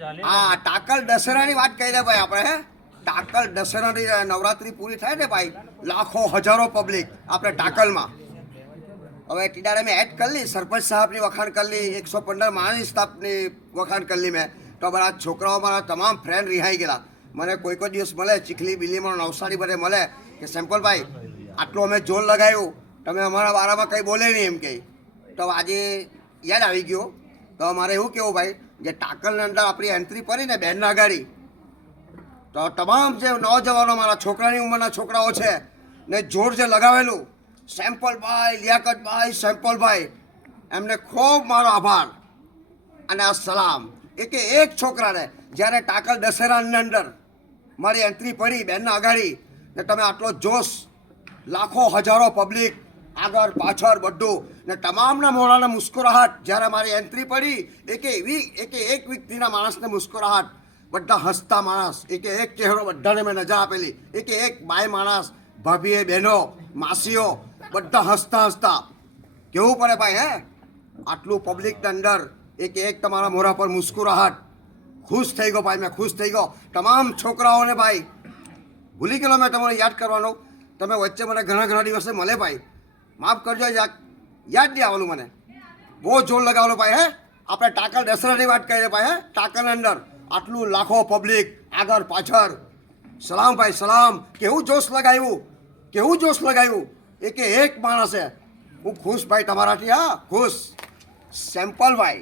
હા, ટાકલ દશેરાની વાત કરી દે ભાઈ આપણે. હે ટાકલ દશેરાની નવરાત્રી પૂરી થાય ને ભાઈ, લાખો હજારો પબ્લિક આપણે ટાકલમાં. હવે ટીડારે મેં એડ કરી લી, સરપંચ સાહેબની વખાણ કરી લી, 115 માણસની સ્ટાફની વખાણ કરી લી મેં. તો મારા છોકરાઓ, મારા તમામ ફ્રેન્ડ રિહાઈ ગયેલા. મને કોઈ દિવસ મળે, ચીખલી બિલ્લીમાં નવસારી બધે મળે કે સેમ્પલભાઈ આટલું અમે જોર લગાવ્યું, તમે અમારા બારામાં કંઈ બોલે નહીં એમ કહે. તો આજે યાદ આવી ગયો. તો મારે એવું કહેવું ભાઈ, જે ટાકલની અંદર આપણી એન્ટ્રી પડી ને બેનના ગાડી, તો તમામ જે નોજવાનો મારા છોકરાની ઉંમરના છોકરાઓ છે ને જોર જે લગાવેલું, સેમ્પલભાઈ, લિયાકતભાઈ, સેમ્પલભાઈ, એમને ખૂબ મારો આભાર અને આ સલામ. એક છોકરાને જ્યારે ટાકલ દશેરાની અંદર મારી એન્ટ્રી પડી બેનના અગાડી, ને તમે આટલો જોશ, લાખો હજારો પબ્લિક આગળ પાછળ બધું, ને તમામના મોઢાને મુસ્કુરાહટ જ્યારે મારી એન્ટ્રી પડી, એક વ્યક્તિના માણસને મુસ્કુરાહટ, બધા હસતા માણસ, એક ચહેરો બધાને મેં નજર આપેલી, એક બાય માણસ, ભાભીએ, બહેનો, માસીઓ, બધા હસતા કેવું પડે ભાઈ. હે આટલું પબ્લિકની અંદર એક તમારા મોઢા પર મુસ્કુરાહટ. ખુશ થઈ ગયો ભાઈ, મેં ખુશ થઈ ગયો. તમામ છોકરાઓને ભાઈ ભૂલી ગયેલો મેં તમારે યાદ કરવાનો. તમે વચ્ચે મને ઘણા દિવસે મળે ભાઈ, માફ કરજો, યાદ નહીં આવેલું મને. બહુ જોર લગાવેલો ભાઈ. હે આપણે ટાકલ દશેરાની વાત કરીએ ભાઈ. હે ટાકલની અંદર આટલું લાખો પબ્લિક આગળ પાછળ, સલામ ભાઈ સલામ. કેવું જોશ લગાવ્યું, એક માણસે. હું ખુશ ભાઈ તમારાથી. હા ખુશ. સેમ્પલ ભાઈ.